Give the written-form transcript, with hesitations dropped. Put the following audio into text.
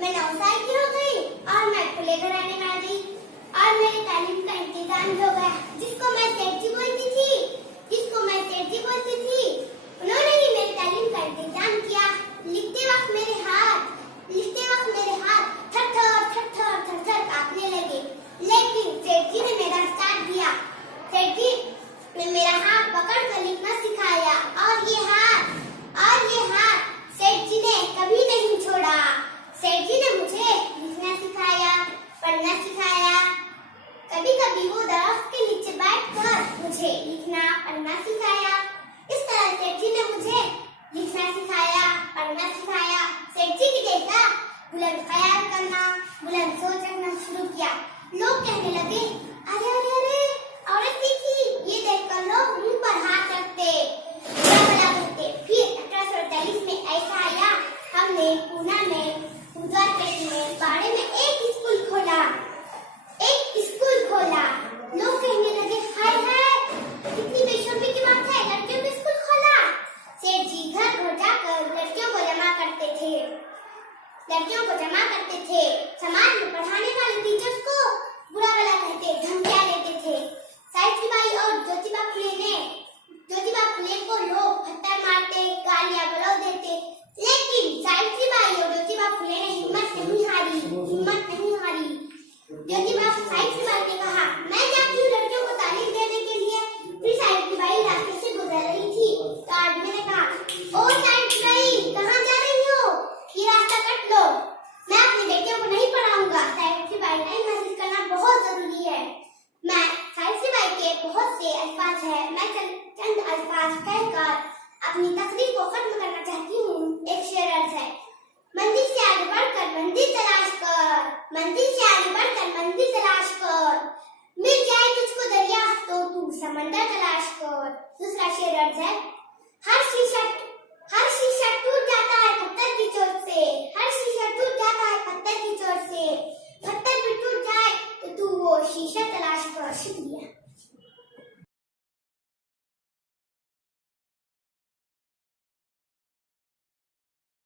मैं 9 साल की हो गई और मैं खुले घराने में आ गई और मेरे तालीम का इंतजाम हो गया। जिसको मैं सेठ जी बोलती थी उन्होंने ही मेरी तालीम का इंतजाम किया। लिखते वक्त मेरे हाथ थर थर कांपने लगे, लेकिन सेठ जी ने मेरा साथ दिया। सेठ जी ने मेरा हाथ पकड़ कर लिखना सिखाया और ये हाथ सेठ जी ने कभी नहीं छोड़ा। सेठ जी ने मुझे लिखना सिखाया, पढ़ना सिखाया। कभी कभी वो दरख्त के नीचे बैठकर मुझे लिखना पढ़ना सिखाया। इस तरह सेठ जी ने मुझे लिखना सिखाया, पढ़ना सिखाया। सेठ जी की जैसा बुलंद ख्याल करना, बुलंद सोच रखना शुरू किया। लोग कहने लगे, अरे अरे अरे औरत सीखी, ये देखकर लोग मुंह पर हाथ रखते, बुरा भला कहते। फिर 1848 में ऐसा आया, हमने पूना में बाड़े में एक स्कूल खोला। लोग कहने लगे, हाय हाय कितनी बेशर्मी की बात है, लड़कियों का स्कूल खोला। सेठ जी घर जाकर लड़कियों को जमा करते थे। समाज में पढ़ाने वाले टीचर्स को बुरा भला कहते, धमकियां देते थे। सावित्रीबाई और ज्योतिबा फुले को लोग पत्थर मारते, गालियां गलौज देते, लेकिन सावित्रीबाई और ज्योतिबा फुले ने हिम्मत नहीं हारी। सावित्रीबाई ने कहा, मैं जाती हूँ लड़कियों को तालीम देने के लिए। फिर सावित्रीबाई रास्ते से गुजर रही थी तो आदमी ने कहा, ओ सावित्रीबाई कहाँ जा रही हो, ये रास्ता कट लो, मैं अपनी बेटियों को नहीं पढ़ाऊंगा। सावित्रीबाई ने हासिल करना बहुत जरूरी है। मैं सावित्रीबाई के बहुत से अल्फाज है, मैं चंद अल्फाज कहकर अपनी तकरीर को खत्म करना चाहती हूँ। एक शेर अर्ज है, मंजिल से आगे बढ़कर मंजिल तलाश कर, मिल जाए तुझको दरिया तो तू समंदर तलाश कर। दूसरा शेर अर्ज है, हर शीशा